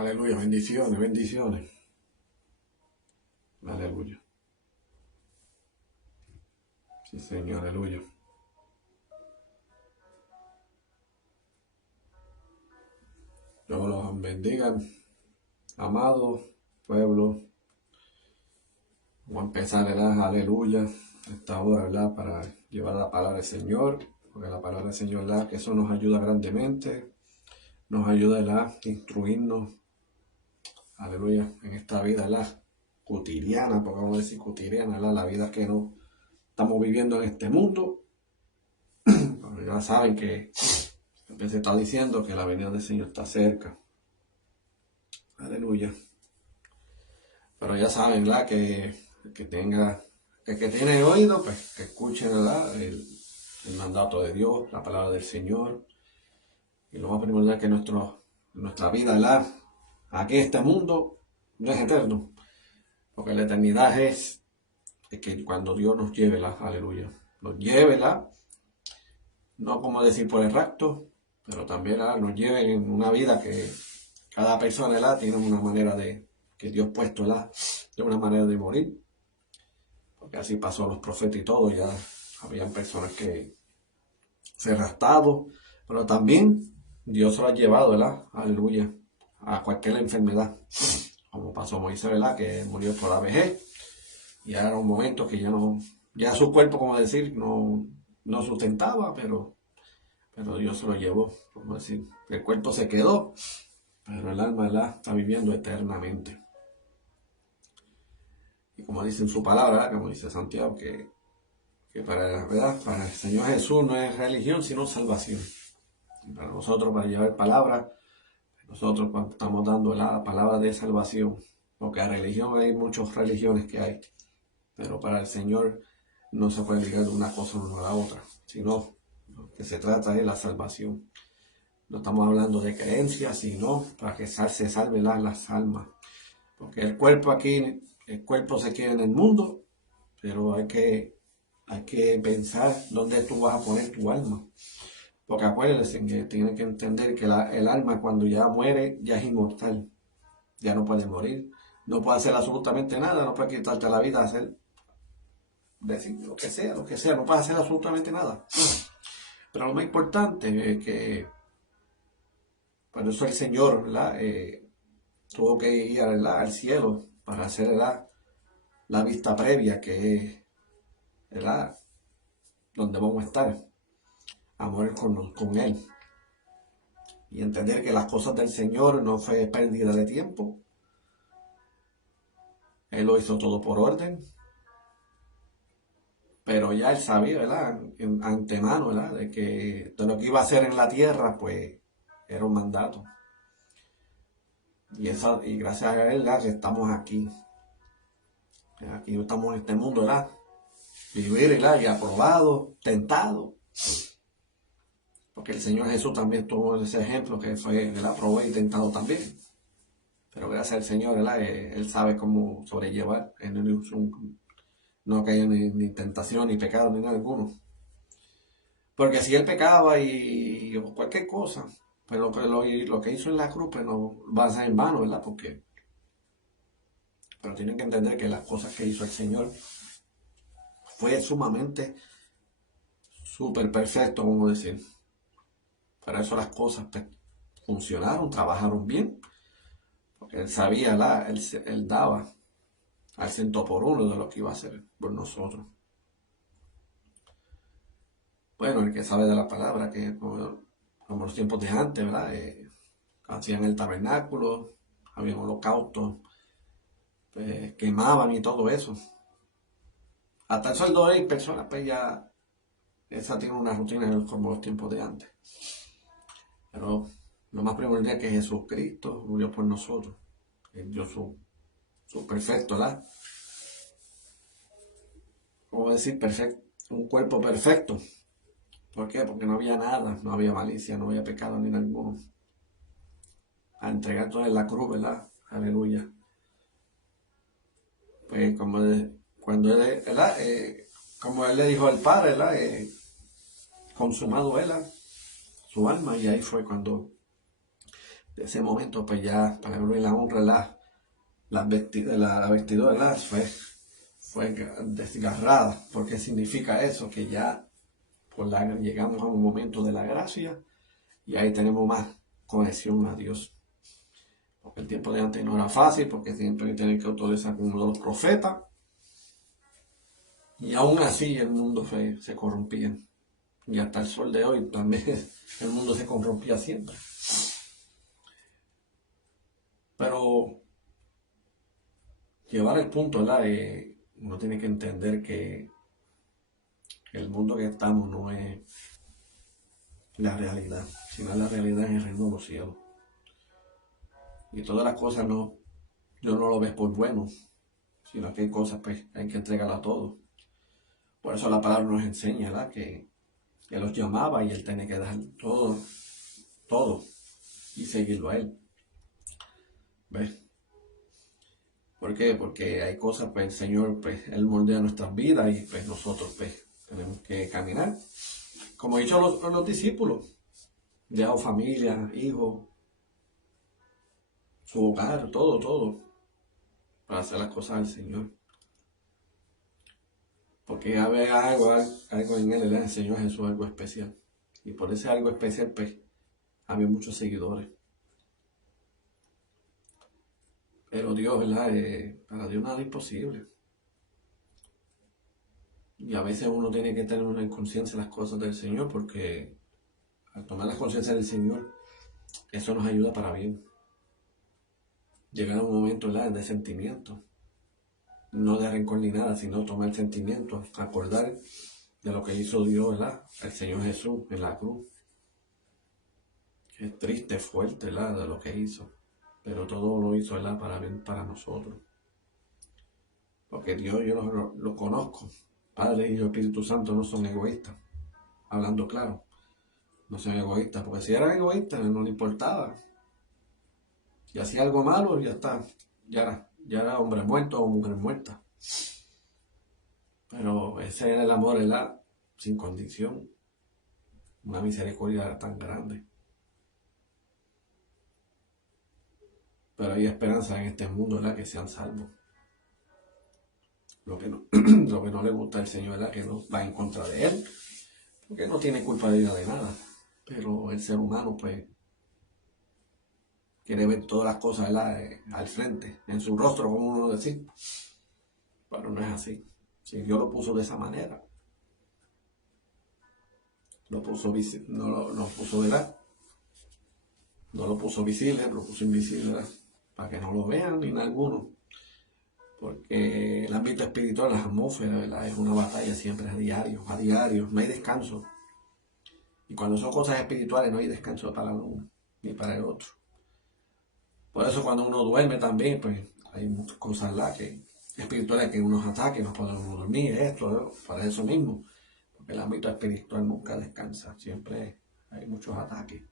Aleluya, bendiciones, bendiciones. Aleluya. Sí, Señor, aleluya. Dios los bendiga, amado pueblo. Vamos a empezar, ¿verdad? Aleluya. Esta hora, ¿verdad? Para llevar la palabra del Señor. Porque la palabra del Señor, ¿verdad? Que eso nos ayuda grandemente. Nos ayuda, ¿verdad? A instruirnos. Aleluya. En esta vida, ¿verdad? Cotidiana, porque vamos a decir cotidiana, ¿verdad? La vida que no estamos viviendo en este mundo. Porque ya saben que se está diciendo que la venida del Señor está cerca. Aleluya. Pero ya saben, ¿verdad? Que tenga, que tiene oído, pues que escuchen, ¿verdad? El mandato de Dios, la palabra del Señor. Y lo más primordial que nuestra vida, ¿verdad? Aquí en este mundo no es eterno. Porque la eternidad es que cuando Dios nos lleve, ¿verdad? Aleluya. Nos lleve, ¿verdad? No como decir por el rapto, pero también, ¿verdad? Nos lleve en una vida que cada persona, ¿verdad? Tiene una manera que Dios puesto, ¿verdad? De una manera de morir. Porque así pasó a los profetas y todo, ya habían personas que se raptaron, pero también Dios se lo ha llevado, ¿verdad? Aleluya, a cualquier enfermedad, como pasó a Moisés, ¿verdad? Que murió por la vejez, y era un momento que ya su cuerpo, como decir, no sustentaba, pero Dios se lo llevó, como decir, el cuerpo se quedó, pero el alma, ¿verdad? Está viviendo eternamente. Y como dice en su palabra, ¿verdad? Como dice Santiago, que para el Señor Jesús no es religión, sino salvación. Y para nosotros, para llevar palabra, nosotros cuando estamos dando la palabra de salvación, porque a religión hay muchas religiones que hay, pero para el Señor no se puede ligar de una cosa a la otra, sino lo que se trata es la salvación. No estamos hablando de creencias, sino para que se salven las almas. Porque el cuerpo aquí, el cuerpo se queda en el mundo, pero hay que pensar dónde tú vas a poner tu alma. Porque acuérdense que tienen que entender que el alma cuando ya muere ya es inmortal. Ya no puede morir. No puede hacer absolutamente nada. No puede quitarte la vida, decir lo que sea. No puede hacer absolutamente nada. Pero lo más importante es que por eso el Señor, ¿verdad? Tuvo que ir, ¿verdad? Al cielo para hacer, ¿verdad? La vista previa que es, ¿verdad? Donde vamos a estar. A morir con Él. Y entender que las cosas del Señor no fue pérdida de tiempo. Él lo hizo todo por orden. Pero ya él sabía, ¿verdad? En antemano, ¿verdad? De lo que iba a hacer en la tierra, pues era un mandato. Y gracias a él, ¿verdad? Que estamos aquí. Aquí estamos en este mundo, ¿verdad? Vivir, ¿verdad? Y aprobado, tentado. Porque el Señor Jesús también tuvo ese ejemplo que fue, ¿verdad? Probado y tentado también. Pero gracias al Señor, ¿verdad? Él sabe cómo sobrellevar. No caía ni tentación, ni pecado, ni nada alguno. Porque si él pecaba y cualquier cosa, pues lo que hizo en la cruz, pues no va a ser en vano, ¿verdad? Pero tienen que entender que las cosas que hizo el Señor fue sumamente, súper perfecto, vamos a decir. Para eso las cosas pues, funcionaron, trabajaron bien, porque él sabía, ¿verdad? Él daba al 100 por 1 de lo que iba a hacer por nosotros. Bueno, el que sabe de la palabra, que como los tiempos de antes, ¿verdad? Hacían el tabernáculo, había holocaustos, pues, quemaban y todo eso. Hasta el sueldo de personas, pues ya, esa tiene una rutina como los tiempos de antes. Pero lo más primordial es que Jesucristo murió por nosotros. Él dio su perfecto, ¿verdad? ¿Cómo decir perfecto? Un cuerpo perfecto. ¿Por qué? Porque no había nada, no había malicia, no había pecado ni ninguno. A entregar todo en la cruz, ¿verdad? Aleluya. Pues cuando él, ¿verdad? Como él le dijo al Padre, ¿verdad? Consumado él, su alma, y ahí fue cuando de ese momento, pues ya, para la gloria y la honra, la vestidura, ¿verdad? Fue desgarrada. ¿Por qué significa eso? Que ya llegamos a un momento de la gracia y ahí tenemos más conexión a Dios. Porque el tiempo de antes no era fácil, porque siempre tenían que autorizar con los profetas. Y aún así el mundo se corrompía. Y hasta el sol de hoy también el mundo se corrompía siempre. Pero llevar el punto, ¿verdad? Uno tiene que entender que el mundo que estamos no es la realidad, sino la realidad en el reino de los cielos. Y todas las cosas yo no lo ves por bueno, sino que hay cosas pues hay que entregarlas a todos. Por eso la palabra nos enseña, ¿verdad? Que Él los llamaba y Él tenía que dar todo y seguirlo a Él. ¿Ves? ¿Por qué? Porque hay cosas, pues el Señor, pues Él moldea nuestras vidas y pues nosotros, pues tenemos que caminar. Como he dicho a los discípulos, dejado familia, hijos, su hogar, todo, para hacer las cosas del Señor. Porque había algo en Él, le enseñó a Jesús algo especial. Y por ese algo especial, pues, había muchos seguidores. Pero Dios, ¿verdad? Para Dios nada es imposible. Y a veces uno tiene que tener una conciencia de las cosas del Señor, porque al tomar la conciencia del Señor, eso nos ayuda para bien. Llegar a un momento, ¿verdad?, de sentimiento. No de rencor ni nada, sino tomar sentimiento, acordar de lo que hizo Dios, ¿verdad?, el Señor Jesús en la cruz. Es triste, fuerte, ¿verdad?, de lo que hizo. Pero todo lo hizo, ¿verdad?, para bien para nosotros. Porque Dios yo lo conozco. Padre, Hijo y Espíritu Santo no son egoístas. Hablando claro. No son egoístas. Porque si eran egoístas, no le importaba. Si hacía algo malo, ya está. Ya era hombre muerto o mujer muerta. Pero ese era el amor, ¿verdad?, sin condición. Una misericordia tan grande. Pero hay esperanza en este mundo, ¿verdad?, que sean salvos. Lo que no le gusta al Señor, ¿verdad?, que no va en contra de Él. Porque no tiene culpa de nada. Pero el ser humano, pues, quiere ver todas las cosas, ¿verdad?, al frente, en su rostro, como uno decir. Pero no es así. Si Dios lo puso de esa manera, lo puso no puso, ¿verdad?, no lo puso visible, lo puso invisible, ¿verdad?, para que no lo vean ni alguno. Porque el ámbito espiritual, la atmósfera, ¿verdad?, es una batalla siempre a diario, no hay descanso. Y cuando son cosas espirituales no hay descanso para uno ni para el otro. Por eso cuando uno duerme también, pues hay muchas cosas espirituales que unos ataques, no podemos dormir, esto, para eso mismo. Porque el ámbito espiritual nunca descansa, siempre hay muchos ataques.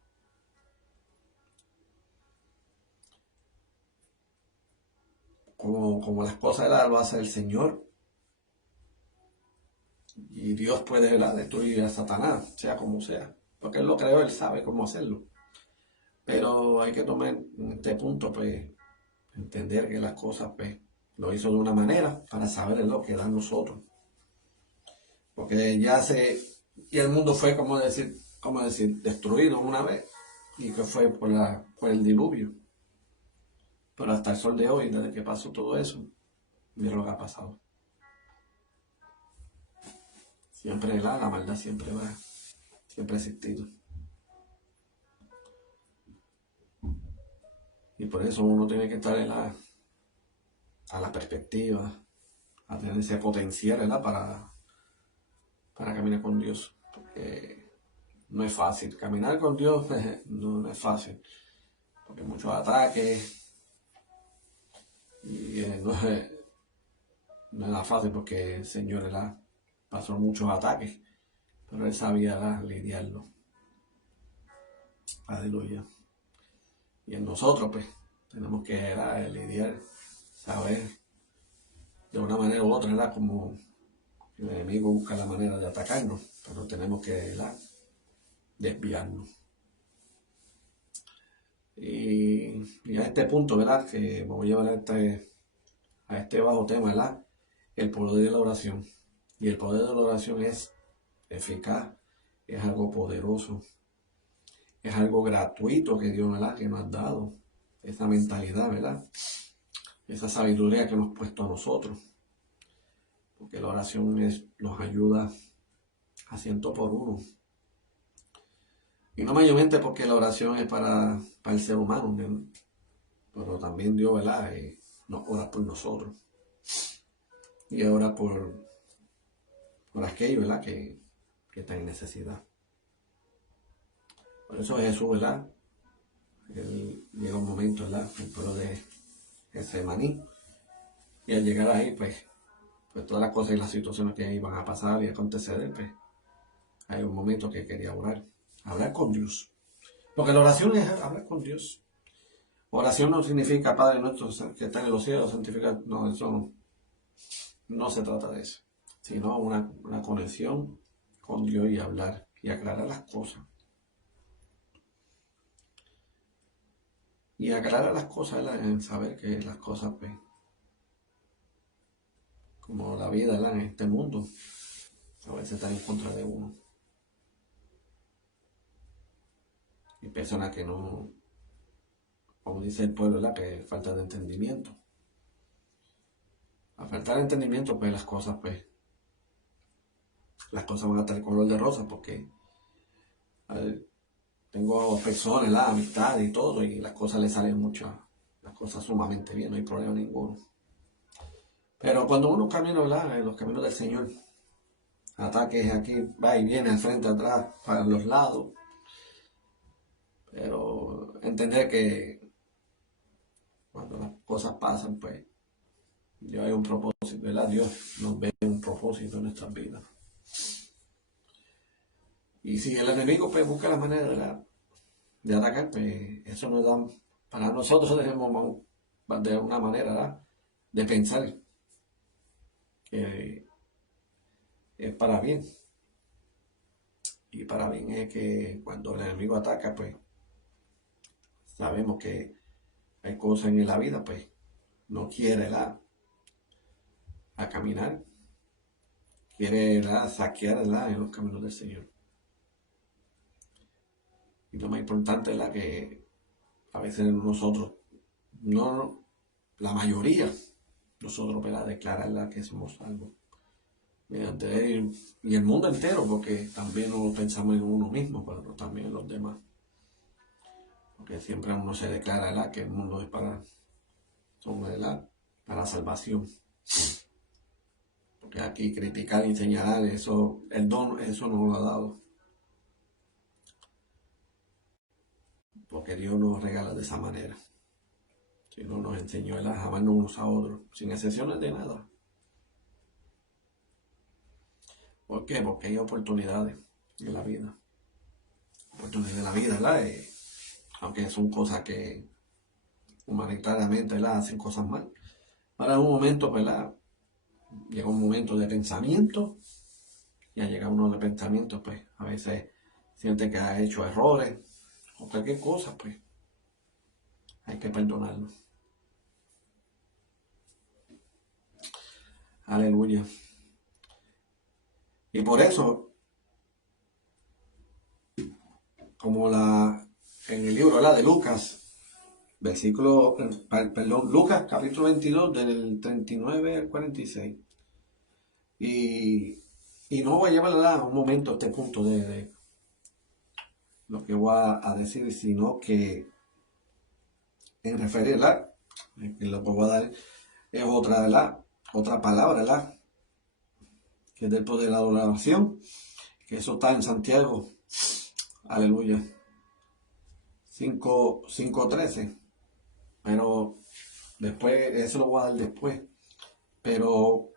Como las cosas lo hace el Señor. Y Dios puede, ¿verdad?, destruir a Satanás, sea como sea. Porque Él lo creó, Él sabe cómo hacerlo. Pero hay que tomar en este punto, pues, entender que las cosas, pues, lo hizo de una manera para saber lo que da a nosotros. Porque y el mundo fue, como decir, destruido una vez, y que fue por el diluvio. Pero hasta el sol de hoy, desde que pasó todo eso, mira lo que ha pasado. Siempre la maldad siempre ha existido. Y por eso uno tiene que estar a la perspectiva, a tener ese potencial, ¿verdad?, para caminar con Dios. Porque no es fácil. Caminar con Dios no es fácil. Porque hay muchos ataques. Y no era fácil porque el Señor, ¿verdad?, pasó muchos ataques. Pero Él sabía, ¿verdad?, lidiarlo. Aleluya. Y en nosotros, pues, tenemos que, ¿verdad?, lidiar, saber de una manera u otra, ¿verdad?, como el enemigo busca la manera de atacarnos, pero tenemos que, ¿verdad?, desviarnos. Y y a este punto, ¿verdad? Que me voy a llevar a este bajo tema, ¿verdad? El poder de la oración. Y el poder de la oración es eficaz, es algo poderoso, es algo gratuito que Dios, ¿verdad? Que nos ha dado. Esa mentalidad, ¿verdad? Esa sabiduría que nos ha puesto a nosotros. Porque la oración nos ayuda a 100 por 1. Y no mayormente porque la oración es para el ser humano, ¿no? Pero también Dios, ¿verdad? Nos ora por nosotros. Y ora por aquellos, ¿verdad? Que están en necesidad. Por eso Jesús, ¿verdad? Él llega un momento, ¿verdad? El pueblo de Getsemaní. Y al llegar ahí, pues todas las cosas y las situaciones que iban a pasar y acontecer, pues hay un momento que quería orar. Hablar con Dios. Porque la oración es hablar con Dios. Oración no significa Padre nuestro que está en los cielos, santificado. No, eso no se trata de eso. Sino una conexión con Dios y hablar y aclarar las cosas. Y aclarar las cosas en saber que las cosas, pues, como la vida, ¿verdad? En este mundo, a veces están en contra de uno. Y personas que no, como dice el pueblo, ¿verdad? Que falta de entendimiento. A falta de entendimiento, pues las cosas van a estar color de rosa porque tengo personas, la amistad y todo, y las cosas le salen muchas, las cosas sumamente bien, no hay problema ninguno. Pero cuando uno camina, ¿verdad? En los caminos del Señor, ataques aquí, va y viene, al frente, atrás, para los lados, pero entender que cuando las cosas pasan, pues Dios hay un propósito, ¿verdad? Dios nos ve un propósito en nuestras vidas. Y si el enemigo pues busca la manera de atacar, pues eso nos da, para nosotros debemos de una manera, ¿verdad? De pensar que es para bien. Y para bien es que cuando el enemigo ataca, pues sabemos que hay cosas en la vida, pues no quiere a caminar, quiere saquear en los caminos del Señor. Y lo más importante es que a veces nosotros, no la mayoría, nosotros, ¿verdad? Declarar que somos salvos mediante él y el mundo entero, porque también no pensamos en uno mismo, pero también en los demás. Porque siempre uno se declara, ¿verdad? Que el mundo es para la salvación. Porque aquí criticar y señalar, eso, el don, eso no lo ha dado. Porque Dios nos regala de esa manera. Si no nos enseñó a amarnos unos a otros, sin excepciones de nada. ¿Por qué? Porque hay oportunidades en la vida. Oportunidades en la vida, ¿verdad? Aunque son cosas que humanitariamente, ¿verdad? Hacen cosas mal. Para un momento, ¿verdad? Llega un momento de pensamiento. Y al llegar uno de pensamiento, pues a veces siente que ha hecho errores o cualquier cosa, pues hay que perdonarlo. Aleluya. Y por eso, como en el libro, ¿verdad? De Lucas, Lucas capítulo 22 del 39 al 46. Y no voy a llevar a un momento a este punto de lo que voy a decir, sino que en referirla, lo que voy a dar es otra, ¿verdad? Otra palabra, ¿verdad? Que es del poder de la oración, que eso está en Santiago, aleluya, 5:13, pero después, eso lo voy a dar después, pero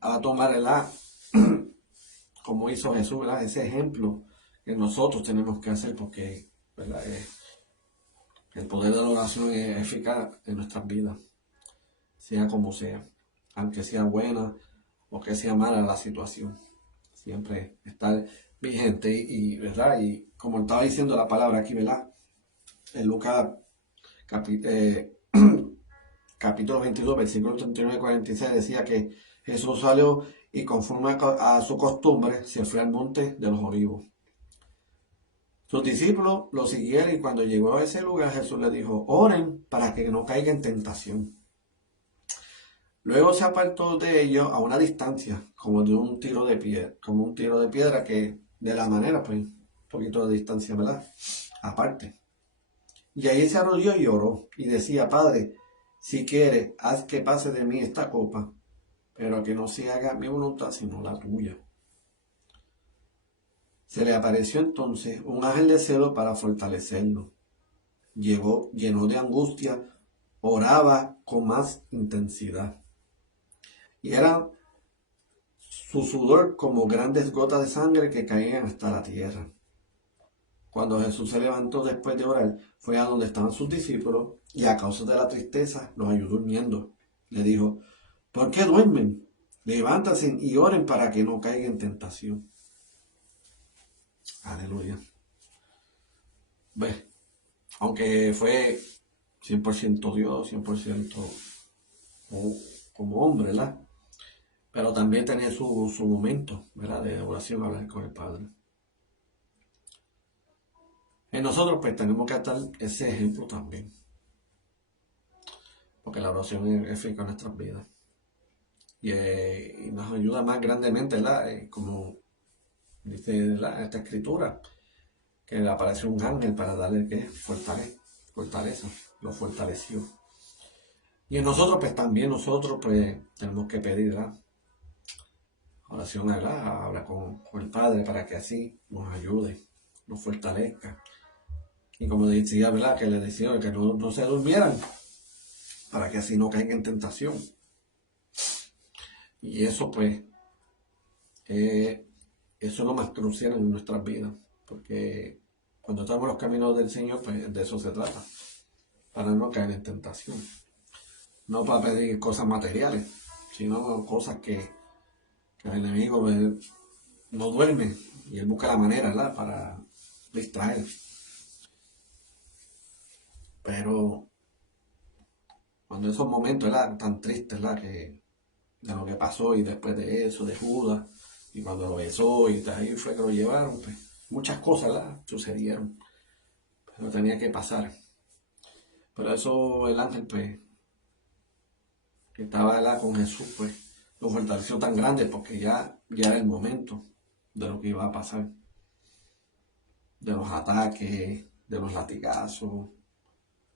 a tomar como hizo Jesús, ¿verdad? Ese ejemplo que nosotros tenemos que hacer, porque, ¿verdad? El poder de la oración es eficaz en nuestras vidas, sea como sea, aunque sea buena o que sea mala la situación, siempre estar vigente ¿verdad? Y como estaba diciendo la palabra aquí, ¿verdad? En Lucas capi- eh, capítulo 22, versículo 39 y 46, decía que Jesús salió y conforme a su costumbre se fue al monte de los olivos. Sus discípulos lo siguieron y cuando llegó a ese lugar Jesús le dijo, oren para que no caiga en tentación. Luego se apartó de ellos a una distancia, como de un tiro de piedra, como un tiro de piedra que de la manera, pues, un poquito de distancia, ¿verdad? Aparte. Y ahí se arrodilló y oró y decía, Padre, si quieres, haz que pase de mí esta copa, pero que no se haga mi voluntad sino la tuya. Se le apareció entonces un ángel de cielo para fortalecerlo. Llegó lleno de angustia, oraba con más intensidad. Y era su sudor como grandes gotas de sangre que caían hasta la tierra. Cuando Jesús se levantó después de orar, fue a donde estaban sus discípulos y a causa de la tristeza los halló durmiendo. Le dijo, ¿por qué duermen? Levántense y oren para que no caigan en tentación. Aleluya. Ve, aunque fue 100% Dios, 100% como hombre, ¿verdad? Pero también tenía su momento, ¿verdad? De oración, hablar con el Padre. En nosotros pues tenemos que estar ese ejemplo también. Porque la oración es eficaz en nuestras vidas. Y nos ayuda más grandemente, ¿verdad? Como dice esta escritura, que le apareció un ángel para darle ¿qué? Fortaleza, lo fortaleció. Y en nosotros pues también nosotros pues tenemos que pedir, ¿verdad? Oración, ¿verdad? Habla con el Padre para que así nos ayude, nos fortalezca. Y como decía, ¿verdad? Que le decía que no se durmieran, para que así no caigan en tentación. Y eso pues, eso es lo más crucial en nuestras vidas, porque cuando estamos en los caminos del Señor, pues de eso se trata, para no caer en tentación. No para pedir cosas materiales, sino cosas que el enemigo no duerme y él busca la manera, ¿verdad? Para distraer. Pero cuando esos momentos, ¿verdad? Tan tristes, ¿verdad? Que de lo que pasó y después de eso, de Judas, y cuando lo besó y ahí fue que lo llevaron, pues muchas cosas, ¿verdad? Sucedieron, pero tenía que pasar. Pero eso el ángel, pues, que estaba, ¿verdad? Con Jesús, pues, lo fortaleció tan grande porque ya era el momento de lo que iba a pasar, de los ataques, de los latigazos,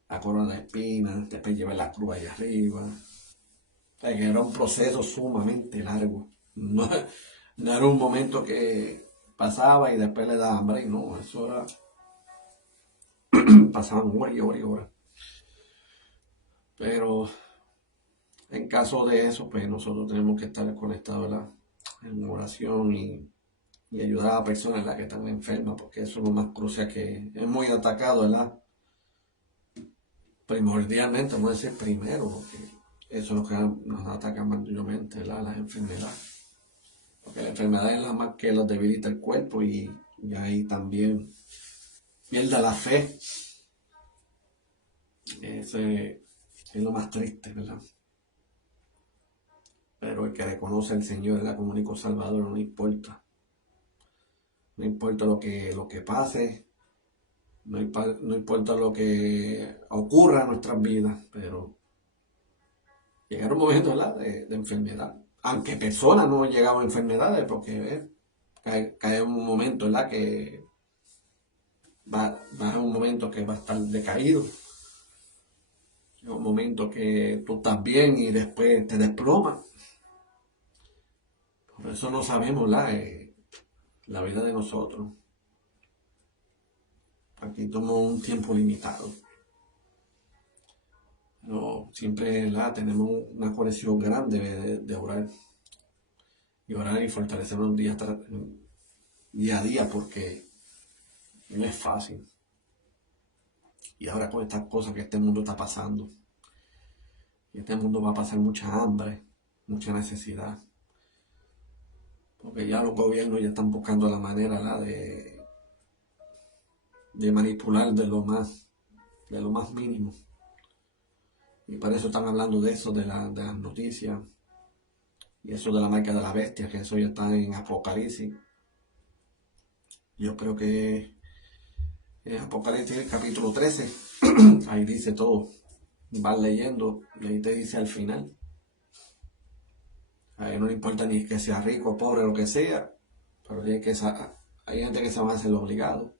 la corona de espinas, después llevar la cruz allá arriba. O sea, que era un proceso sumamente largo. No, no era un momento que pasaba y después le daba hambre, y no, eso era, pasaban horas y horas y horas. Pero en caso de eso, pues nosotros tenemos que estar conectados, ¿verdad? En oración y ayudar a personas, ¿verdad? Que están enfermas, porque eso es lo más crucial, que es muy atacado, ¿verdad? Primordialmente, vamos a decir primero, porque eso es lo que nos ataca mayormente, ¿verdad? Las enfermedades. Porque la enfermedad es la más que los debilita el cuerpo y ahí también pierde la fe. Ese es lo más triste, ¿verdad? Pero el que reconoce al Señor es como único Salvador, no importa. No importa lo que pase, no importa lo que ocurra en nuestras vidas, pero llegará un momento, ¿verdad? De enfermedad. Aunque personas no han llegado a enfermedades, porque cae un momento, ¿verdad? Que va a un momento que va a estar decaído. Llega un momento que tú estás bien y después te desplomas. Por eso no sabemos la vida de nosotros. Aquí toma un tiempo limitado. No, siempre tenemos una conexión grande de orar. Y orar y fortalecernos día a día porque no es fácil. Y ahora con estas cosas que este mundo está pasando. Y este mundo va a pasar mucha hambre, mucha necesidad. Porque ya los gobiernos ya están buscando la manera de manipular de lo más mínimo. Y por eso están hablando de eso, de las noticias. Y eso de la marca de la bestia, que eso ya está en Apocalipsis. Yo creo que en Apocalipsis capítulo 13, ahí dice todo. Vas leyendo y ahí te dice al final. A él no le importa ni que sea rico, pobre, lo que sea, pero hay gente que se va a hacer obligado,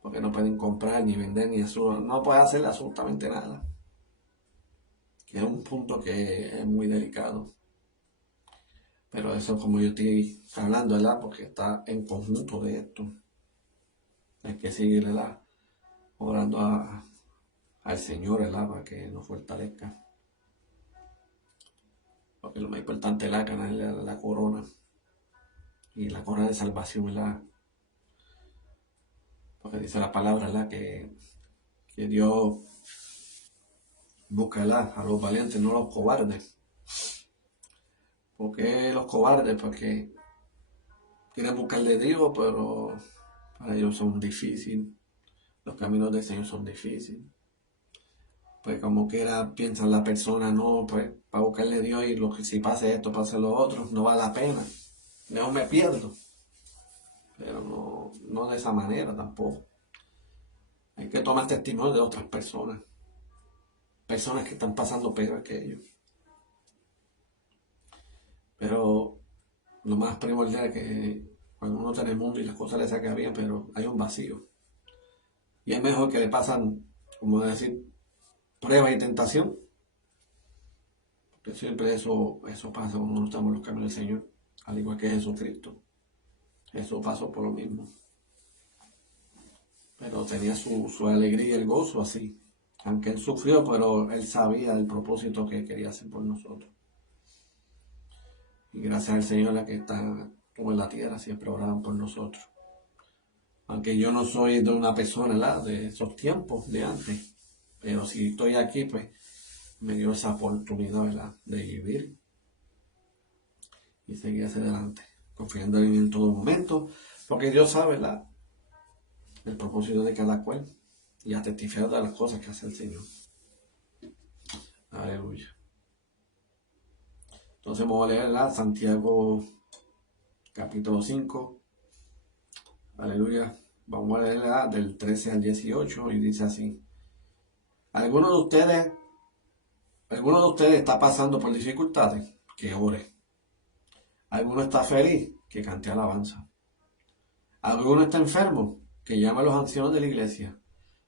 porque no pueden comprar, ni vender, ni eso, no puede hacer absolutamente nada. Que es un punto que es muy delicado. Pero eso, como yo estoy hablando, ¿verdad? Porque está en conjunto de esto. Hay que seguir, ¿verdad? Orando al Señor, ¿verdad? Para que nos fortalezca. Porque lo más importante es ganarle la corona. Y la corona de salvación, ¿verdad? Porque dice la palabra, ¿verdad? Que Dios busca, ¿verdad? A los valientes, no a los cobardes. ¿Por qué los cobardes? Porque quieren buscarle a Dios, pero para ellos son difíciles. Los caminos del Señor son difíciles. Pues como quiera piensa la persona, no, pues para buscarle a Dios y lo que si pase esto, pase lo otro, no vale la pena. No me pierdo. Pero no de esa manera tampoco. Hay que tomar testimonio de otras personas. Personas que están pasando peor que ellos. Pero lo más primordial es que cuando uno está en el mundo y las cosas le sacan bien, pero hay un vacío. Y es mejor que le pasan, como decir, prueba y tentación. Porque siempre eso pasa cuando no estamos en los caminos del Señor. Al igual que Jesucristo. Jesús pasó por lo mismo. Pero tenía su alegría y el gozo así. Aunque él sufrió, pero él sabía el propósito que quería hacer por nosotros. Y gracias al Señor, la que está en la tierra, siempre oraban por nosotros. Aunque yo no soy de una persona, ¿verdad? De esos tiempos de antes. Pero si estoy aquí, pues me dio esa oportunidad, ¿verdad? De vivir y seguir hacia adelante. Confiando en él en todo momento. Porque Dios sabe, ¿verdad? El propósito de cada cual. Y a testificar de las cosas que hace el Señor. Aleluya. Entonces vamos a leer Santiago capítulo 5. Aleluya. Vamos a leerla del 13 al 18 y dice así. ¿Alguno de ustedes está pasando por dificultades? Que ore. ¿Alguno está feliz? Que cante alabanza. ¿Alguno está enfermo? Que llame a los ancianos de la iglesia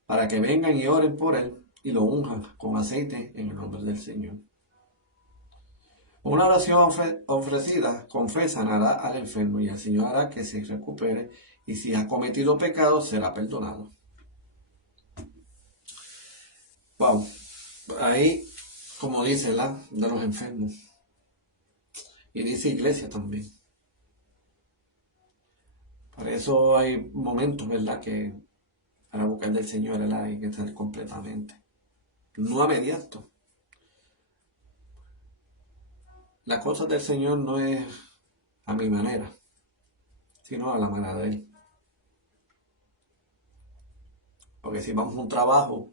para que vengan y oren por él y lo unjan con aceite en el nombre del Señor. Una oración ofrecida sanará al enfermo y el Señor hará que se recupere y si ha cometido pecado será perdonado. Wow, ahí como dice de los enfermos y dice iglesia también. Por eso hay momentos, ¿verdad? Que para buscar del Señor, ¿verdad? Hay que estar completamente. No a mediato. La cosa del Señor no es a mi manera, sino a la manera de Él. Porque si vamos a un trabajo,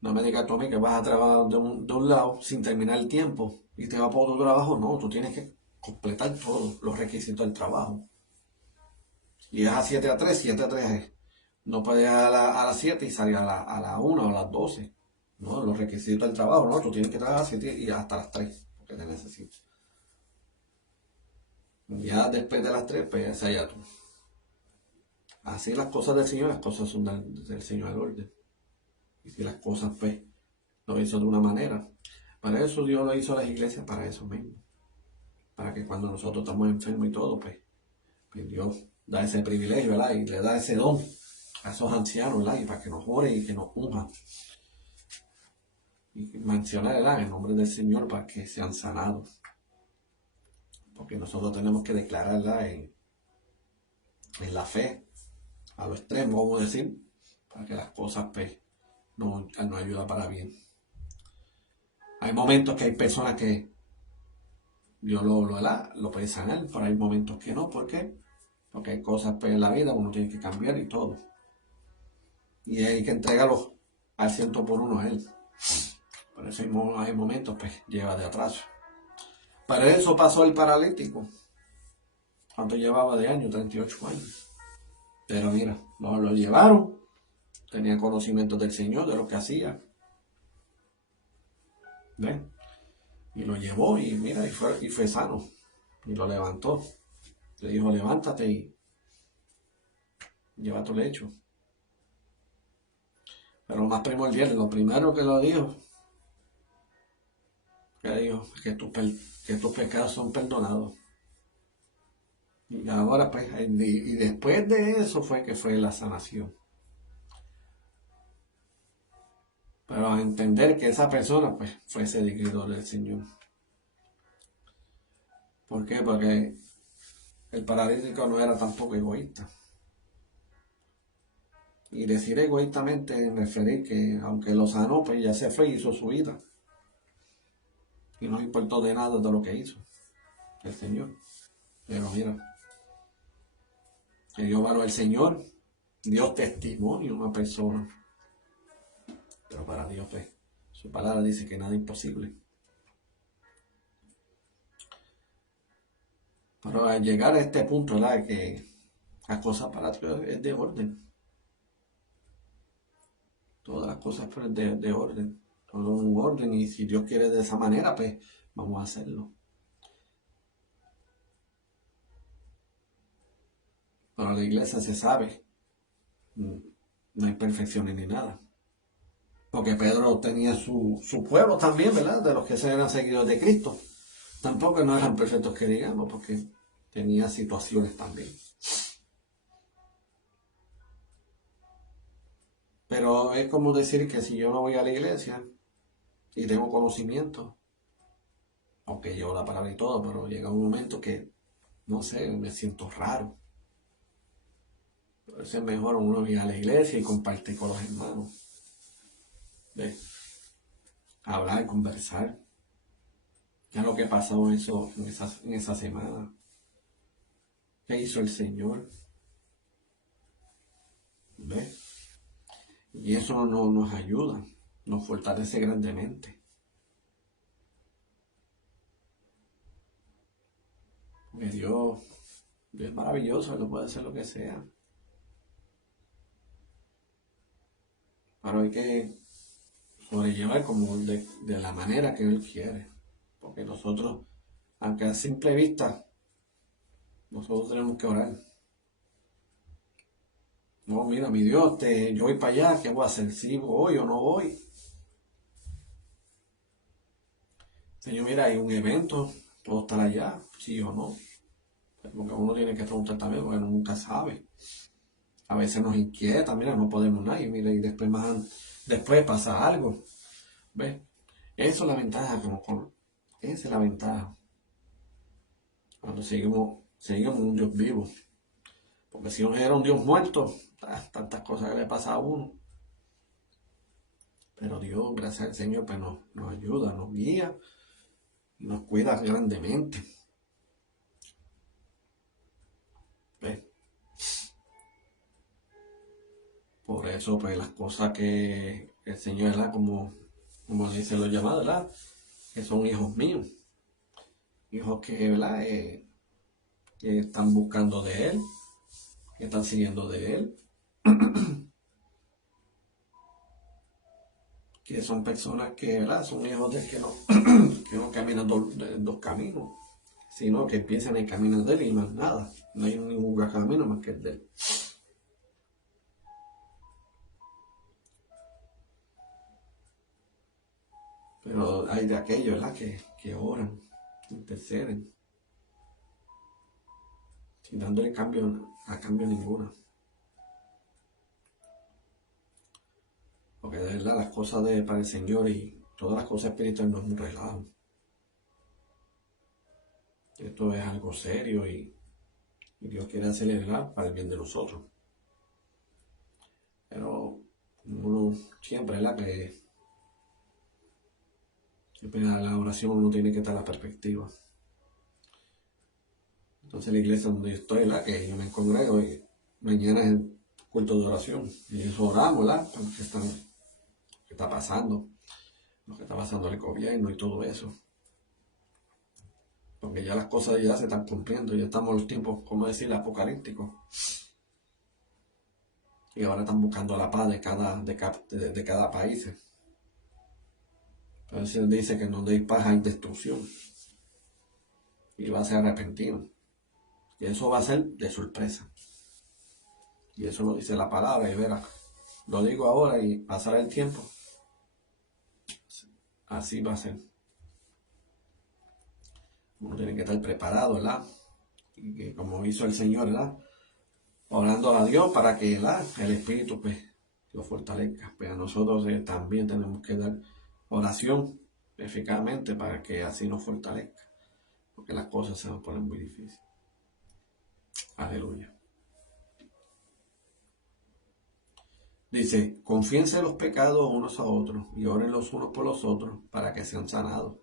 no me digas tú a mí que vas a trabajar de un lado sin terminar el tiempo y te vas por otro trabajo. No, tú tienes que completar todos los requisitos del trabajo. Y es a 7 a 3, 7 a 3 es. No puedes ir a las 7 y salir a la 1 o a las 12. No, los requisitos del trabajo, no, tú tienes que trabajar a 7 y hasta las 3, porque te necesito. Ya después de las 3, pues esa ya tú. Así las cosas del Señor, las cosas son del Señor al orden. Y si las cosas, pues, lo hizo de una manera. Para eso Dios lo hizo a las iglesias, para eso mismo. Para que cuando nosotros estamos enfermos y todo, pues Dios da ese privilegio, ¿verdad? Y le da ese don a esos ancianos, ¿verdad? Y para que nos oren y que nos unjan. Y mencionar, ¿verdad? El nombre del Señor para que sean sanados. Porque nosotros tenemos que declararla en la fe, a lo extremo, vamos a decir, para que las cosas, pues, nos ayuden para bien. Hay momentos que hay personas que Dios lo puede sanar, pero hay momentos que no. ¿Por qué? Porque hay cosas, pues, en la vida uno tiene que cambiar y todo. Y hay que entregarlos al 100 por 1 a Él. Por eso hay momentos, pues, lleva de atraso. Pero eso pasó el paralítico, cuando llevaba de año, 38 años. Pero mira, lo llevaron, tenía conocimiento del Señor, de lo que hacía. ¿Ves? Y lo llevó y mira, y fue sano. Y lo levantó. Le dijo, levántate y lleva tu lecho. Pero más primordial, lo primero que lo dijo, que tus pecados son perdonados. Y ahora pues, y después de eso fue que fue la sanación. Pero a entender que esa persona pues fue seguidor del Señor. ¿Por qué? Porque el paralítico no era tampoco egoísta. Y decir egoístamente referir que aunque lo sanó, pues ya se fue y hizo su vida. Y no importó de nada de lo que hizo el Señor. Pero mira, que yo valoro al Señor, Dios testimonio a una persona. Pero para Dios, pues, su palabra dice que nada es imposible. Pero al llegar a este punto, ¿verdad? Que las cosas para Dios es de orden. Todas las cosas pero es de orden. Todo un orden. Y si Dios quiere de esa manera, pues vamos a hacerlo. Pero la iglesia se sabe. No hay perfecciones ni nada. Porque Pedro tenía su pueblo también, ¿verdad? De los que se eran seguidores de Cristo. Tampoco no eran perfectos que digamos, porque tenía situaciones también. Pero es como decir que si yo no voy a la iglesia y tengo conocimiento, aunque llevo la palabra y todo, pero llega un momento que, no sé, me siento raro. Por eso es mejor uno ir a la iglesia y compartir con los hermanos. ¿Ves? Hablar, conversar. Ya lo que pasó en esa semana. ¿Qué hizo el Señor? ¿Ves? Y eso nos ayuda, nos fortalece grandemente. Porque Dios es maravilloso, Él puede hacer lo que sea. Pero hay que sobrellevar como de la manera que Él quiere. Porque nosotros, aunque a simple vista, nosotros tenemos que orar. No, mira, mi Dios, yo voy para allá, ¿qué voy a hacer? ¿Sí voy o no voy? Señor, mira, hay un evento, ¿puedo estar allá? ¿Sí o no? Porque uno tiene que preguntar también, porque uno nunca sabe. A veces nos inquieta, mira, no podemos nadie, mira, y después pasa algo. ¿Ves? Eso es la ventaja, esa es la ventaja. Cuando seguimos un Dios vivo. Porque si uno era un Dios muerto, tantas cosas que le pasa a uno. Pero Dios, gracias al Señor, pues nos ayuda, nos guía y nos cuida grandemente. ¿Ves? Por eso, pues las cosas que el Señor, ¿verdad? Como dicen los llamados, ¿verdad? Que son hijos míos. Hijos que, ¿verdad? Que están buscando de Él, que están siguiendo de Él. Que son personas que, ¿verdad? Son hijos de que no caminan dos caminos, sino que empiezan en el camino de Él y más nada. No hay ningún camino más que el de Él. Pero hay de aquellos, ¿verdad? Que oran, interceden, sin dándole a cambio ninguna. Porque de verdad las cosas para el Señor y todas las cosas espirituales no es un relajo. Esto es algo serio y Dios quiere acelerar para el bien de nosotros. Pero uno siempre, ¿verdad? Que siempre en la oración uno tiene que estar en la perspectiva. Entonces la iglesia donde yo estoy, ¿verdad? Que yo me congrego y mañana es el culto de oración. Y eso oramos, ¿verdad? Por lo que está pasando. lo que está pasando en el gobierno y todo eso. Porque ya las cosas ya se están cumpliendo, ya estamos en los tiempos, como decir, apocalípticos. Y ahora están buscando la paz de cada país. Entonces dice que donde hay paz hay destrucción. Y va a ser repentino. Y eso va a ser de sorpresa. Y eso lo dice la palabra, y verá, lo digo ahora y pasará el tiempo. Así va a ser. Uno tiene que estar preparado, ¿verdad? Y que como hizo el Señor, ¿verdad? Orando a Dios para que el Espíritu pues lo fortalezca. Pero nosotros también tenemos que dar oración eficazmente para que así nos fortalezca. Porque las cosas se van a poner muy difíciles. Aleluya. Dice, confíense los pecados unos a otros y oren los unos por los otros para que sean sanados.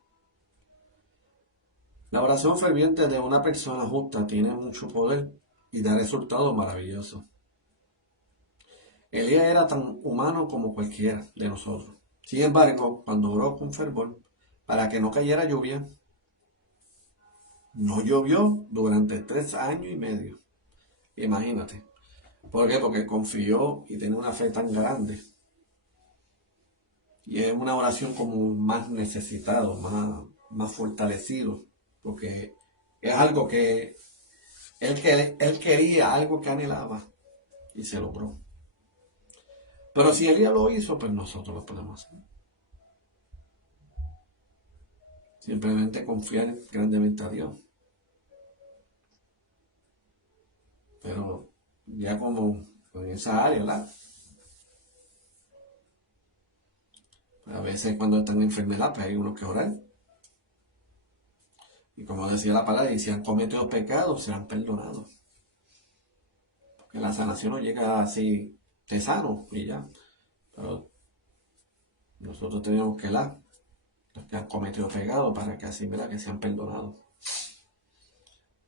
La oración ferviente de una persona justa tiene mucho poder y da resultados maravillosos. Elías era tan humano como cualquiera de nosotros. Sin embargo, cuando oró con fervor para que no cayera lluvia, no llovió durante 3 años y medio. Imagínate. ¿Por qué? Porque confió y tenía una fe tan grande. Y es una oración como más necesitado, más fortalecido. Porque es algo que él quería, algo que anhelaba. Y se logró. Pero si Elías lo hizo, pues nosotros lo podemos hacer. Simplemente confiar grandemente a Dios. Pero ya como en esa área, ¿verdad? A veces cuando están en enfermedad, pues hay uno que orar. Y como decía la palabra, y si han cometido pecados, serán perdonados. Porque la sanación no llega así de sano y ya. Pero nosotros tenemos que los que han cometido pecados para que así, ¿verdad? Que sean perdonados.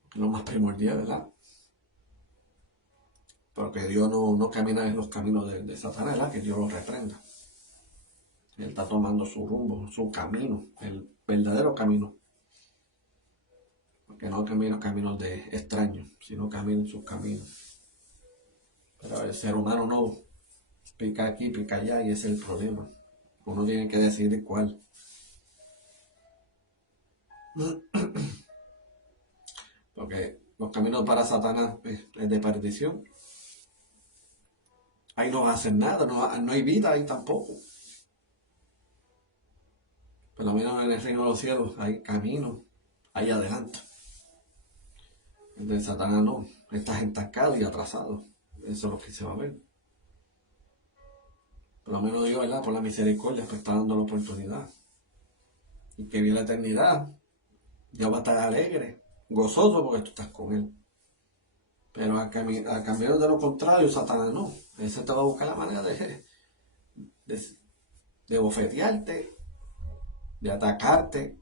Porque es lo más primordial, ¿verdad? Porque Dios no camina en los caminos de Satanás, ¿verdad? Que Dios lo reprenda. Él está tomando su rumbo, su camino, el verdadero camino. Porque no camina caminos de extraños, sino camina en sus caminos. Pero el ser humano no pica aquí, pica allá, y ese es el problema. Uno tiene que decidir cuál. Porque los caminos para Satanás es de perdición. Ahí no hacen nada, no hay vida ahí tampoco. Por lo menos en el reino de los cielos hay camino, ahí adelante. El de Satanás no, estás estancado y atrasado. Eso es lo que se va a ver. Por lo menos Dios, ¿verdad? Por la misericordia, pues está dando la oportunidad. Y que viene la eternidad, ya va a estar alegre, gozoso porque tú estás con Él. Pero a cambiar de lo contrario, Satanás no. Ese te va a buscar la manera de bofetearte, de atacarte,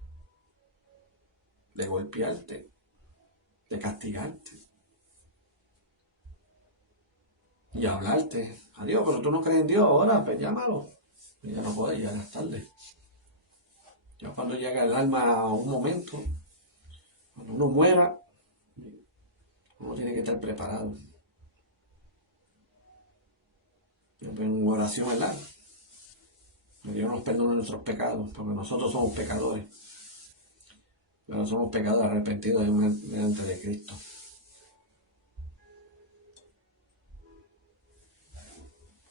de golpearte, de castigarte. Y hablarte. Adiós, pero tú no crees en Dios ahora, pues llámalo. Ya no puedes, ya es tarde. Ya cuando llega el alma a un momento, cuando uno muera, uno tiene que estar preparado. En oración, ¿verdad? Que Dios nos perdone nuestros pecados, porque nosotros somos pecadores. Pero somos pecadores arrepentidos delante de Cristo.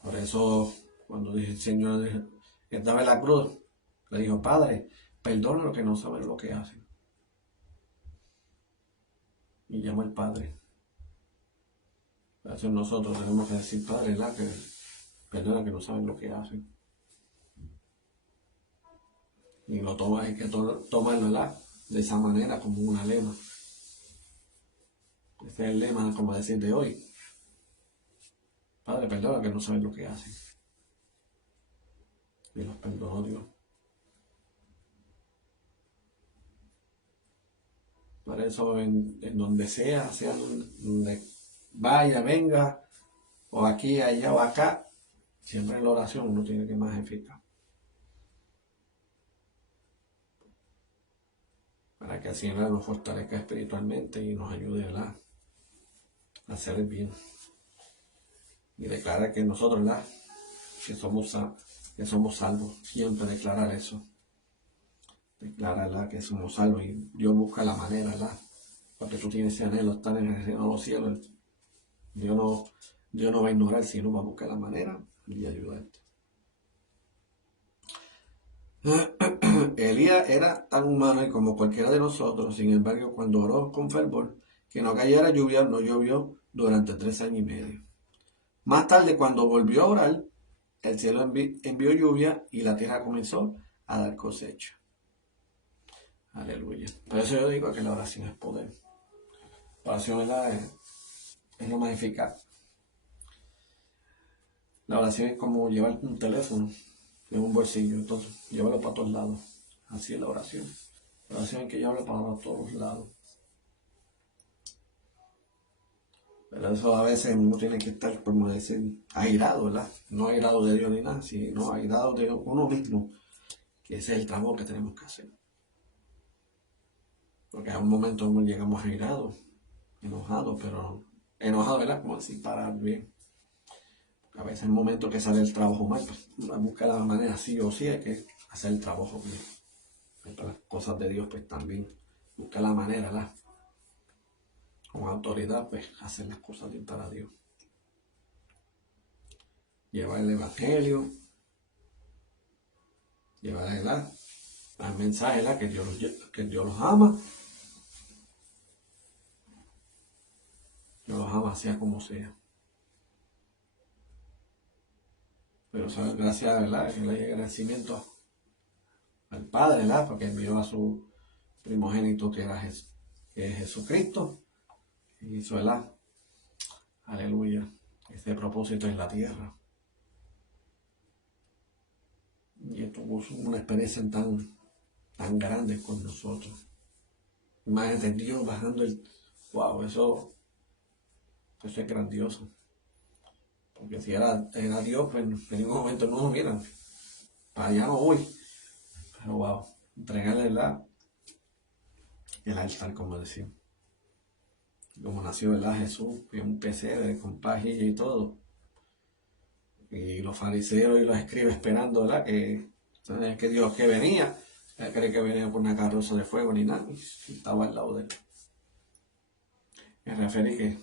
Por eso, cuando dije el Señor que estaba en la cruz, le dijo, Padre, perdona lo que no saben lo que hacen. Y llama al Padre. Entonces nosotros tenemos que decir, Padre, ¿verdad? Que perdona que no saben lo que hacen. Y lo toma, hay que tomarlo, ¿verdad? De esa manera, como una lema. Ese es el lema, como decir, de hoy. Padre, perdona que no saben lo que hacen. Y los perdonó Dios. Por eso en donde sea donde vaya, venga, o aquí, allá o acá, siempre en la oración uno tiene que más eficaz. para que el Señor nos fortalezca espiritualmente y nos ayude, ¿verdad?, a hacer el bien. Y declarar que nosotros, ¿verdad?, que somos salvos. Siempre declarar eso. Declarar, ¿verdad?, que somos salvos, y Dios busca la manera, ¿verdad?, porque tú tienes ese anhelo, estar en el reino de los cielos. Dios no va a ignorar, sino va a buscar la manera y ayudarte. Elías era tan humano y como cualquiera de nosotros. Sin embargo, cuando oró con fervor que no cayera lluvia, no llovió durante 3 años y medio. Más tarde, cuando volvió a orar, el cielo envió lluvia y la tierra comenzó a dar cosecha. Aleluya. Por eso yo digo que la oración es poder. La oración es lo más eficaz. La oración es como llevar un teléfono en un bolsillo, entonces llévalo para todos lados. Así es la oración. La oración hay que llevarla para todos lados. Pero eso a veces uno tiene que estar, como decir, airado, ¿verdad? No airado de Dios ni nada, sino airado de uno mismo, que ese es el trabajo que tenemos que hacer. Porque a un momento llegamos airados, enojados, pero enojados, ¿verdad? Como decir, parar bien. A veces en el momento que sale el trabajo mal, pues busca la manera, sí o sí, hay que hacer el trabajo bien. Pero las cosas de Dios, pues también busca la manera, ¿verdad?, con autoridad, pues hacer las cosas bien para Dios. Llevar el evangelio, llevar, ¿verdad?, el mensaje, ¿verdad?, que Dios los ama. Dios los ama, sea como sea. Pero, ¿sabes?, gracias, ¿verdad?, el agradecimiento al Padre, ¿verdad?, porque envió a su primogénito, que es Jesucristo, y hizo, ¿verdad?, aleluya, este propósito en la tierra. Y tuvo una experiencia tan grande con nosotros. Imagen de Dios bajando wow, eso es grandioso. Porque si era Dios, pues en ningún momento no, mira, para allá no voy. Pero wow, entregarle el altar, como decimos. Como nació, ¿verdad?, Jesús, en un pesebre con pajilla y todo. Y los fariseos y los escribas esperando, ¿verdad?, que Dios que venía. Él cree que venía por una carroza de fuego ni nada. Y estaba al lado de él. Me refiero que,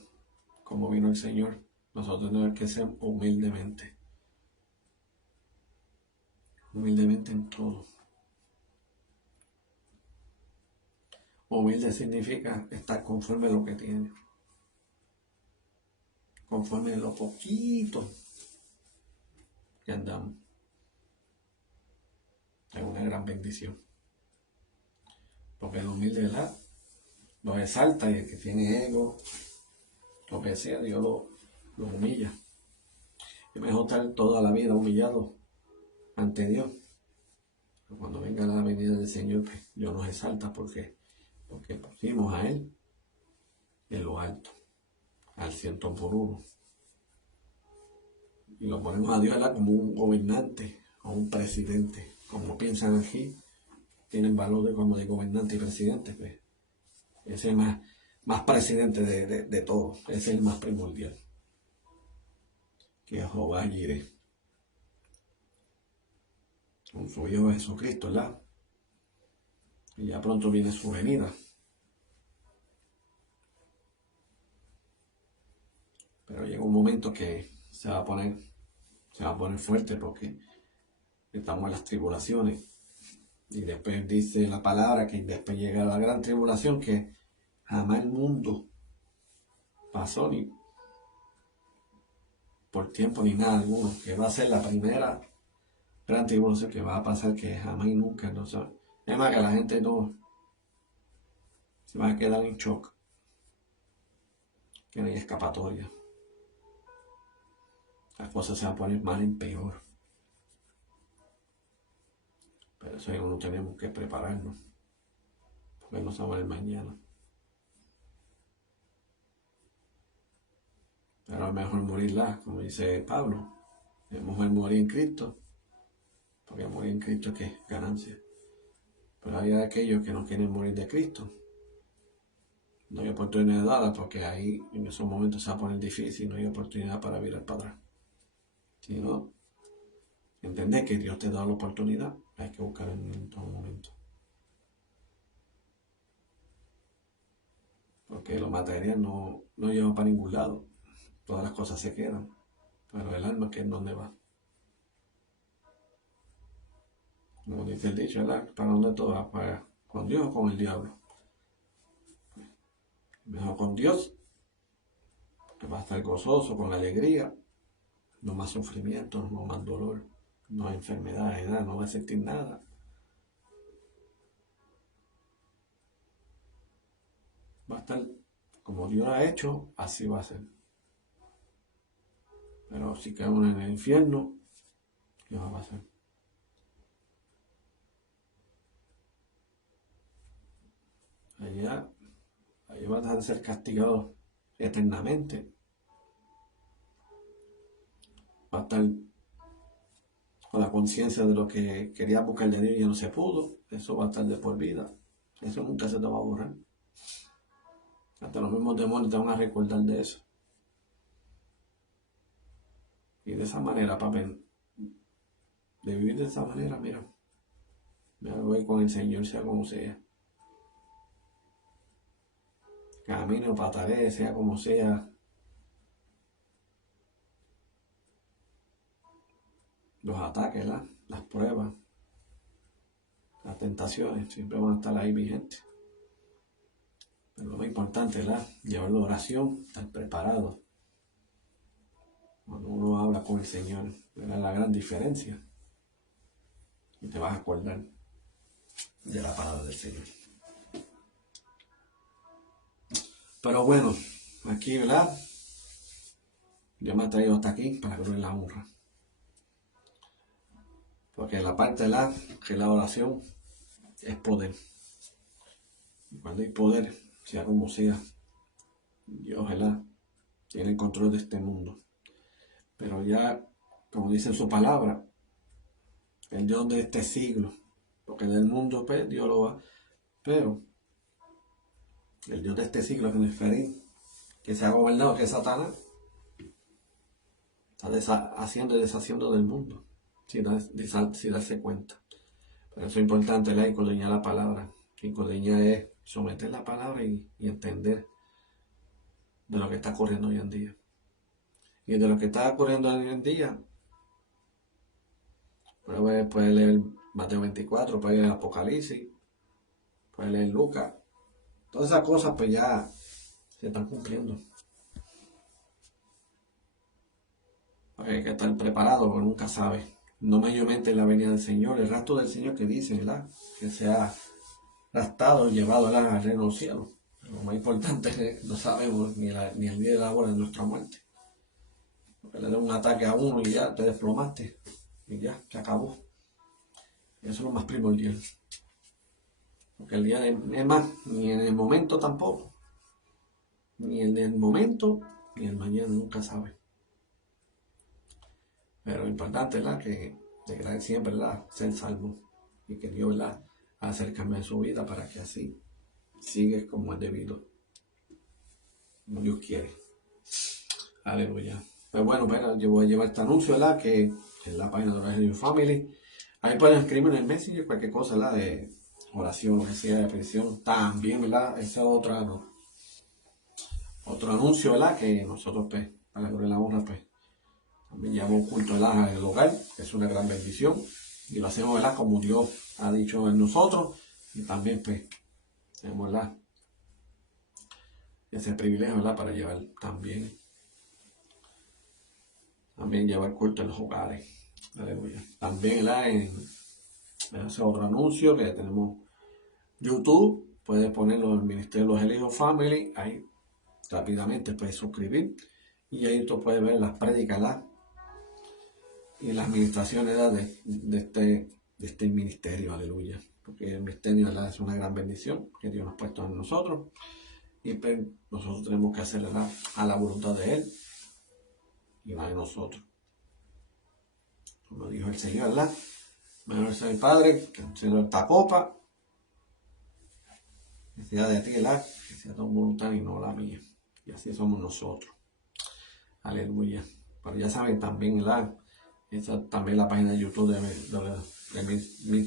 como vino el Señor, nosotros tenemos que ser humildemente. Humildemente en todo. Humilde significa estar conforme a lo que tiene. Conforme a lo poquito que andamos. Es una gran bendición. Porque el humilde, ¿verdad?, lo exalta, y el que tiene ego, lo que sea, Dios lo humilla. Es mejor estar toda la vida humillado ante Dios. Pero cuando venga la venida del Señor, pues Dios nos exalta porque pusimos a Él en lo alto, al 100 por 1. Y lo ponemos a Dios, ¿verdad?, como un gobernante o un presidente. Como piensan aquí, tienen valor como de gobernante y presidente, pues es el más presidente de todo, es el más primordial. Que Jehová Jireh, con su Hijo Jesucristo, ¿verdad? Y ya pronto viene su venida. Pero llega un momento que se va a poner fuerte, porque estamos en las tribulaciones. Y después dice la palabra que después llega la gran tribulación, que jamás el mundo pasó ni por tiempo ni nada alguno, que va a ser la primera gran tribulación que va a pasar, que jamás y nunca, no sabe. Es más, que la gente no se va a quedar en shock, que no hay escapatoria. Las cosas se van a poner mal en peor. Pero eso no tenemos que prepararnos, porque no sabemos el mañana. Pero es mejor morirla, como dice Pablo. Es mejor morir en Cristo, porque morir en Cristo es que es ganancia. Pero hay aquellos que no quieren morir de Cristo. No hay oportunidad dada porque ahí en esos momentos se va a poner difícil, no hay oportunidad para virar para atrás. Si no, entender que Dios te da la oportunidad, hay que buscar en todo momento. Porque lo material no lleva para ningún lado. Todas las cosas se quedan. Pero el alma, ¿que es donde va? Como dice el dicho, ¿verdad? ¿Para dónde todo va? ¿Para con Dios o con el diablo? Mejor con Dios, que va a estar gozoso, con alegría. No más sufrimiento, no más dolor, no hay enfermedades, nada, no va a sentir nada. Va a estar como Dios lo ha hecho, así va a ser. Pero si caemos en el infierno, ¿qué va a pasar? Allá va a dejar de ser castigado eternamente. Va a estar con la conciencia de lo que quería buscar de Dios y ya no se pudo. Eso va a estar de por vida. Eso nunca se te va a borrar. Hasta los mismos demonios te van a recordar de eso. Y de esa manera, papi, de vivir de esa manera, mira, me voy con el Señor, sea como sea. Camine o patalee, sea como sea. Los ataques, las pruebas, las tentaciones, siempre van a estar ahí vigentes. Pero lo más importante es llevar la oración, estar preparado. Cuando uno habla con el Señor, verá la gran diferencia. Y te vas a acordar de la palabra del Señor. Pero bueno, aquí, ¿verdad? Yo me he traído hasta aquí para que no la honra. Porque la parte de que la oración es poder. Y cuando hay poder, sea como sea, Dios, ¿verdad? Tiene el control de este mundo. Pero ya, como dice en su palabra, el Dios de este siglo, porque del mundo, pues, Dios lo va. Pero el Dios de este siglo, que no es feliz, que se ha gobernado, que es Satanás, está haciendo y deshaciendo del mundo, sin darse cuenta. Pero eso es importante, y escudriñar la palabra. Escudriñar es someter la palabra y entender de lo que está ocurriendo hoy en día. Y de lo que está ocurriendo hoy en día, puede leer Mateo 24, puede leer Apocalipsis, puede leer Lucas. Todas esas cosas pues ya se están cumpliendo. Hay que estar preparado porque nunca sabe. No mayormente la venida del Señor, el rastro del Señor que dice, ¿verdad? Que se ha gastado y llevado al reino del cielo. Lo más importante es que no sabemos ni el día de la hora de nuestra muerte. Porque le da un ataque a uno y ya te desplomaste. Y ya, se acabó. Eso es lo más primordial. Porque el día es más, ni en el momento tampoco. Ni en el momento, ni el mañana, nunca sabe. Pero lo importante es que de siempre ser salvo. Y que Dios haga el cambio en su vida para que así sigue como es debido. Como Dios quiere. Aleluya. Pues bueno, yo voy a llevar este anuncio, que en la página de Oración Family. Ahí pueden escribirme en el Messenger cualquier cosa, de oración, lo que sea, de petición. También, ese es otro anuncio, que nosotros, pues, para la gloria y la honra, pues, también llevamos un culto, en el hogar, que es una gran bendición. Y lo hacemos, como Dios ha dicho en nosotros. Y también, pues, tenemos, ese privilegio, para llevar también llevar culto en los hogares. Aleluya. También, ese otro anuncio que tenemos YouTube, puedes ponerlo en el Ministerio de los Elios Family, ahí rápidamente puedes suscribir y ahí tú puedes ver las prédicas y las administraciones de este ministerio, aleluya. Porque el ministerio es una gran bendición que Dios nos ha puesto en nosotros y pues, nosotros tenemos que hacer a la voluntad de Él y no de nosotros. Como dijo el Señor, Mejor es el Padre que el Señor esta copa, que sea de ti, ¿verdad? Que sea tu voluntad y no la mía. Y así somos nosotros. Aleluya. Pero ya saben también, ¿verdad? Esa también la página de YouTube de mi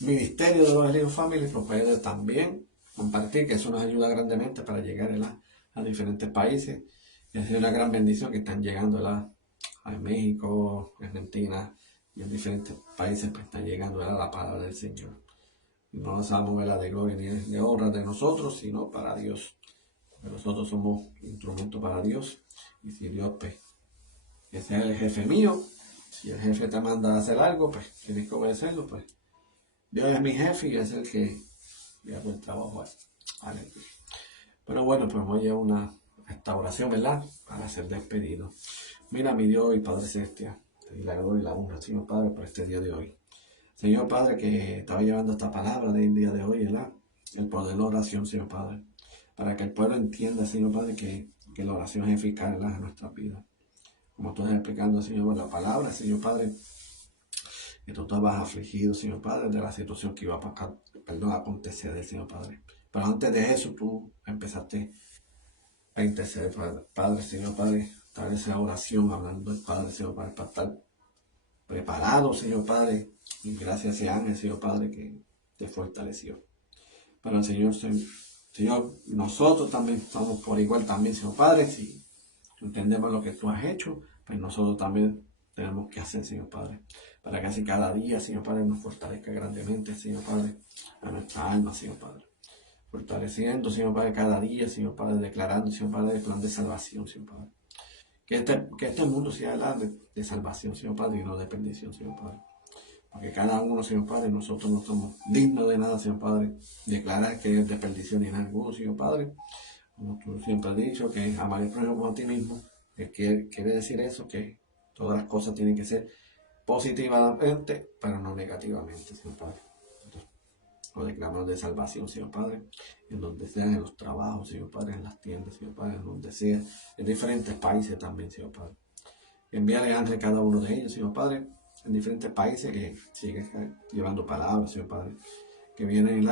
Ministerio de los Heridos Family, pues puede también compartir, que eso nos ayuda grandemente para llegar, ¿verdad?, a diferentes países. Y ha sido una gran bendición que están llegando, ¿verdad?, a México, Argentina y en diferentes países, pues están llegando, ¿verdad?, la palabra del Señor. Y no nos vamos a ver la de gloria ni de honra de nosotros, sino para Dios. Porque nosotros somos instrumentos para Dios. Y si Dios, pues, ese es el jefe mío, si el jefe te manda a hacer algo, pues tienes que obedecerlo, pues. Dios es mi jefe y es el que le hago el trabajo a él. Pero bueno, pues voy a una restauración, ¿verdad?, para ser despedido. Mira, mi Dios y Padre Celestial, te doy la gloria y la honra, Señor Padre, por este día de hoy. Señor Padre, que estaba llevando esta palabra del día de hoy, ¿verdad?, el poder de la oración, Señor Padre, para que el pueblo entienda, Señor Padre, que la oración es eficaz, ¿verdad?, en nuestras vidas. Como tú estás explicando, Señor, la palabra, Señor Padre, que tú estabas afligido, Señor Padre, de la situación que iba a acontecer, Señor Padre. Pero antes de eso, tú empezaste a interceder, Padre, Señor Padre, tal esa oración, hablando del Padre, Señor Padre, para estar preparado, Señor Padre, y gracias a ese ángel, Señor Padre, que te fortaleció. Pero el Señor, nosotros también estamos por igual también, Señor Padre, si entendemos lo que tú has hecho, pues nosotros también tenemos que hacer, Señor Padre, para que así cada día, Señor Padre, nos fortalezca grandemente, Señor Padre, a nuestra alma, Señor Padre. Fortaleciendo, Señor Padre, cada día, Señor Padre, declarando, Señor Padre, el plan de salvación, Señor Padre. Que este mundo sea de salvación, Señor Padre, y no de perdición, Señor Padre. Porque cada uno, Señor Padre, nosotros no somos dignos de nada, Señor Padre, declarar que es de perdición en alguno, Señor Padre. Como tú siempre has dicho, que amar al prójimo como a ti mismo, que quiere decir eso, que todas las cosas tienen que ser positivamente, pero no negativamente, Señor Padre. Lo declaramos de salvación, Señor Padre, en donde sea, en los trabajos, Señor Padre, en las tiendas, Señor Padre, en donde sea, en diferentes países también, Señor Padre. Enviarle ángel a cada uno de ellos, Señor Padre, en diferentes países que siguen llevando palabras, Señor Padre, que vienen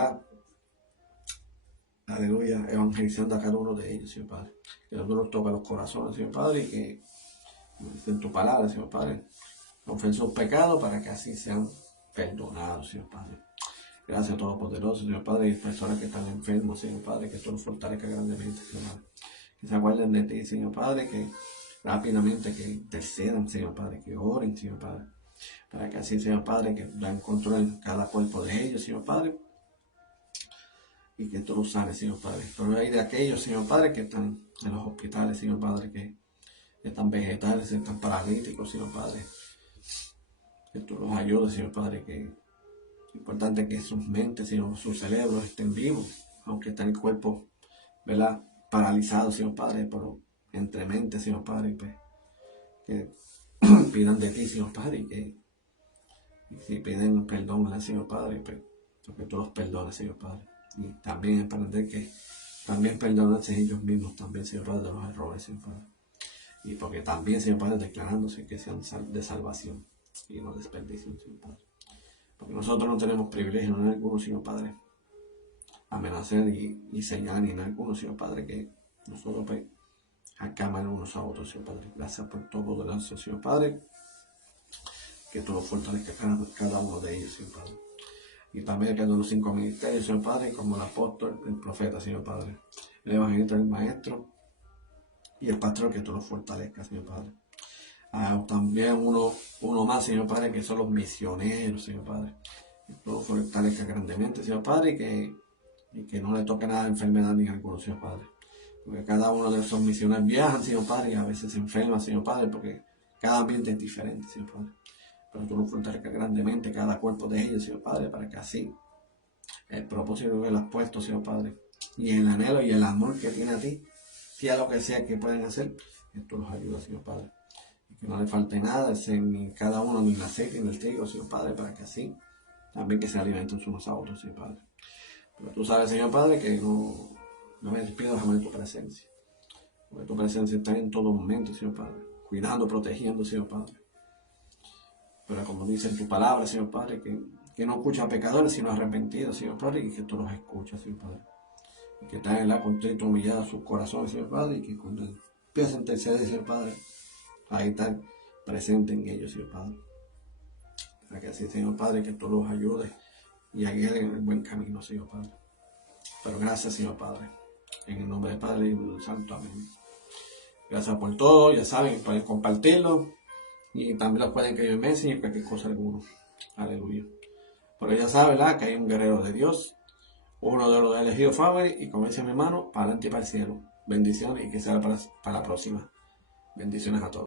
aleluya, evangelizando a cada uno de ellos, Señor Padre. Que nosotros toca los corazones, Señor Padre, y que en tu palabra, Señor Padre, confesen sus pecados para que así sean perdonados, Señor Padre. Gracias Todopoderoso, Señor Padre, y personas que están enfermos, Señor Padre, que tú los fortalezcas grandemente, Señor Padre. Que se acuerden de ti, Señor Padre, que rápidamente que intercedan, Señor Padre, que oren, Señor Padre, para que así, Señor Padre, que dan control en cada cuerpo de ellos, Señor Padre, y que tú los sanes, Señor Padre. Pero hay de aquellos, Señor Padre, que están en los hospitales, Señor Padre, que están vegetales, están paralíticos, Señor Padre, que tú los ayudes, Señor Padre, que es importante que sus mentes, Señor, sus cerebros estén vivos, aunque están el cuerpo, ¿verdad?, paralizado, Señor Padre, pero entre mentes, Señor Padre, pues, que pidan de ti, Señor Padre, y si piden perdón al Señor Padre, pues, que tú los perdones, Señor Padre. Y también aprender que también perdonarse ellos mismos, también, Señor Padre, de los errores, Señor Padre. Y porque también, Señor Padre, declarándose que sean de salvación y no desperdicio, Señor Padre. Porque nosotros no tenemos privilegio en alguno, Señor Padre, amenazar y señalar en alguno, Señor Padre, que nosotros pues acaban unos a otros, Señor Padre. Gracias por todo, gracias, Señor Padre, que tú los fortalezcas cada uno de ellos, Señor Padre. Y también que los 5 ministerios, Señor Padre, como el apóstol, el profeta, Señor Padre, el evangelista, el maestro y el pastor, que tú los fortalezcas, Señor Padre. También uno más, Señor Padre, que son los misioneros, Señor Padre. Que tú los fortalezcas grandemente, Señor Padre, y que no le toque nada de enfermedad ni alguno, Señor Padre. Porque cada uno de esos misioneros viajan, Señor Padre, y a veces se enferman, Señor Padre, porque cada ambiente es diferente, Señor Padre. Pero tú los fortalezcas grandemente cada cuerpo de ellos, Señor Padre, para que así el propósito que le has puesto, Señor Padre, y el anhelo y el amor que tiene a ti, sea lo que sea que pueden hacer, que tú los ayudas, Señor Padre. Y que no le falte nada, ni cada uno, ni el aceite, ni el trigo, Señor Padre, para que así también que se alimenten unos a otros, Señor Padre. Pero tú sabes, Señor Padre, que no me despido jamás de tu presencia. Porque tu presencia está en todo momento, Señor Padre, cuidando, protegiendo, Señor Padre. Pero como dice en tu palabra, Señor Padre, que no escucha a pecadores, sino arrepentidos, Señor Padre, y que tú los escuchas, Señor Padre. que están en la contrito humillada sus corazones, Señor Padre, y que cuando empiecen a interceder, Señor Padre, ahí están presentes en ellos, Señor Padre. Para que así, Señor Padre, que tú los ayudes y guíen en el buen camino, Señor Padre. Pero gracias, Señor Padre. En el nombre del Padre y del Santo. Amén. Gracias por todo. Ya saben, pueden compartirlo. Y también lo pueden escribir en Messenger, cualquier cosa alguno. Aleluya. Porque ya saben, ¿verdad? Que hay un guerrero de Dios. Uno de los elegidos Family. Y como dice mi hermano, para adelante y para el cielo. Bendiciones y que sea para la próxima. Bendiciones a todos.